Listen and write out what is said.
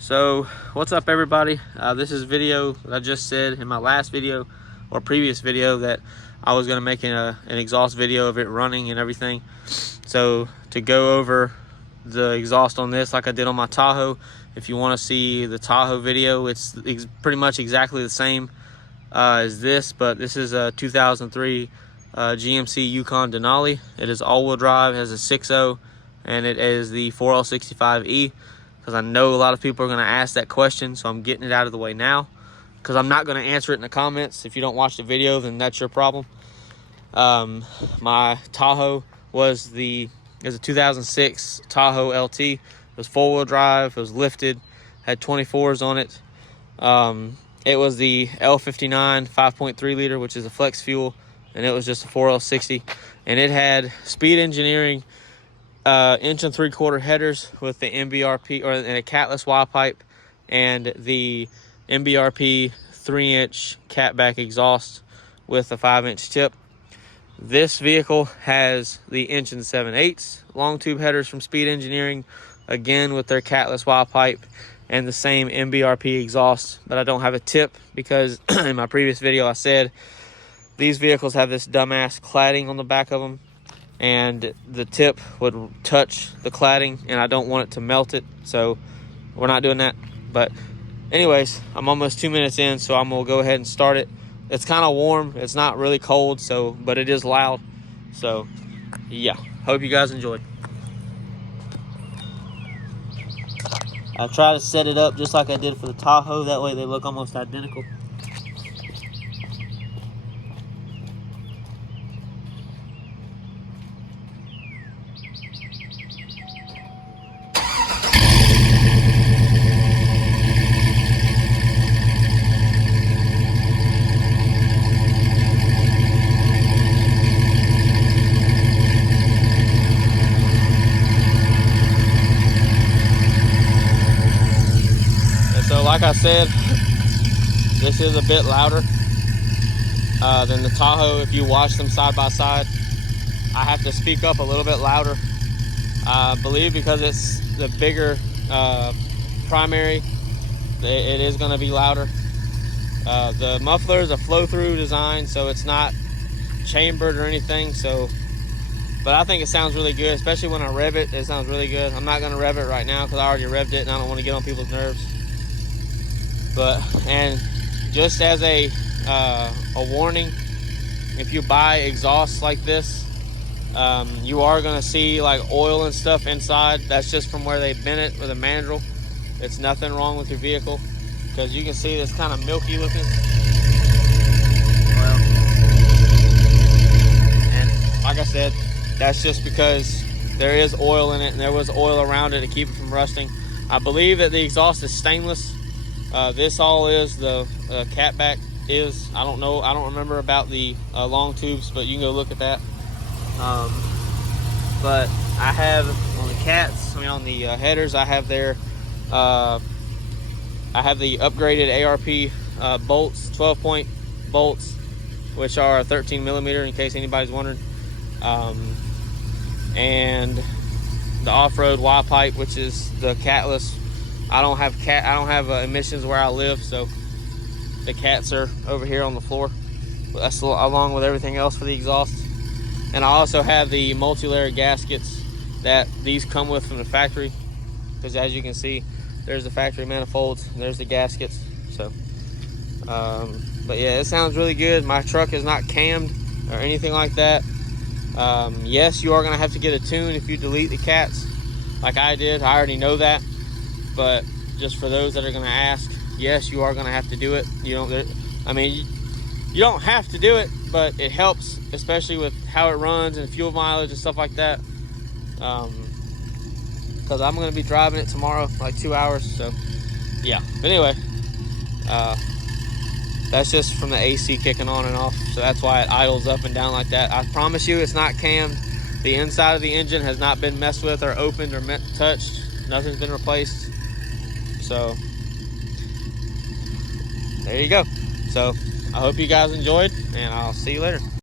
So what's up, everybody? This is video that I just said in my last video or previous video that I was going to make an exhaust video of it running and everything. So to go over the exhaust on this like I did on my Tahoe, if you want to see the Tahoe video, it's pretty much exactly the same as this, but this is a 2003 GMC Yukon Denali. It is all-wheel drive, has a 6.0, and it is the 4L65E. Because I know a lot of people are going to ask that question, so I'm getting it out of the way now. Because I'm not going to answer it in the comments. If you don't watch the video, then that's your problem. My Tahoe was a 2006 Tahoe LT. It was four-wheel drive. It was lifted. Had 24s on it. It was the L59 5.3 liter, which is a flex fuel, and it was just a 4L60. And it had Speed Engineering 1 3/4 headers with the MBRP and a catless Y pipe, and the MBRP 3-inch catback exhaust with a 5-inch tip. This vehicle has the 1 7/8 long tube headers from Speed Engineering, again with their catless Y pipe and the same MBRP exhaust, but I don't have a tip because in my previous video I said these vehicles have this dumbass cladding on the back of them, and the tip would touch the cladding and I don't want it to melt it, so we're not doing that. But anyways, I'm almost 2 minutes in, so I'm gonna go ahead and start it. It's kind of warm, it's not really cold, so but it is loud. So yeah, hope you guys enjoyed. I try to set it up just like I did for the Tahoe, that way they look almost identical. So like I said, this is a bit louder than the Tahoe. If you watch them side by side, I have to speak up a little bit louder. I believe because it's the bigger primary, it is going to be louder. The muffler is a flow-through design, so it's not chambered or anything. But I think it sounds really good, especially when I rev it. It sounds really good. I'm not going to rev it right now because I already revved it and I don't want to get on people's nerves. And just as a warning, if you buy exhausts like this, you are going to see like oil and stuff inside. That's just from where they've been it with a mandrel. It's nothing wrong with your vehicle, because you can see this kind of milky looking oil. And like I said, that's just because there is oil in it, and there was oil around it to keep it from rusting. I believe that the exhaust is stainless. This all is the catback is. I don't know. I don't remember about the long tubes, but you can go look at that. But I have on the cats, on the headers, I have their I have the upgraded ARP bolts, 12-point bolts, which are 13 millimeter in case anybody's wondering. And the off-road Y pipe, which is the catless. I don't have emissions where I live, so the cats are over here on the floor. That's along with everything else for the exhaust. And I also have the multi-layer gaskets that these come with from the factory, because as you can see, there's the factory manifolds and there's the gaskets. So but yeah, it sounds really good. My truck is not cammed or anything like that. Yes, you are going to have to get a tune if you delete the cats like I did. I already know that. But just for those that are going to ask, yes, you are going to have to do it. You don't have to do it, but it helps, especially with how it runs and fuel mileage and stuff like that. Because I'm going to be driving it tomorrow, like 2 hours. So yeah. But anyway, that's just from the AC kicking on and off. So that's why it idles up and down like that. I promise you, it's not cammed. The inside of the engine has not been messed with or opened or touched. Nothing's been replaced. So there you go. So I hope you guys enjoyed, and I'll see you later.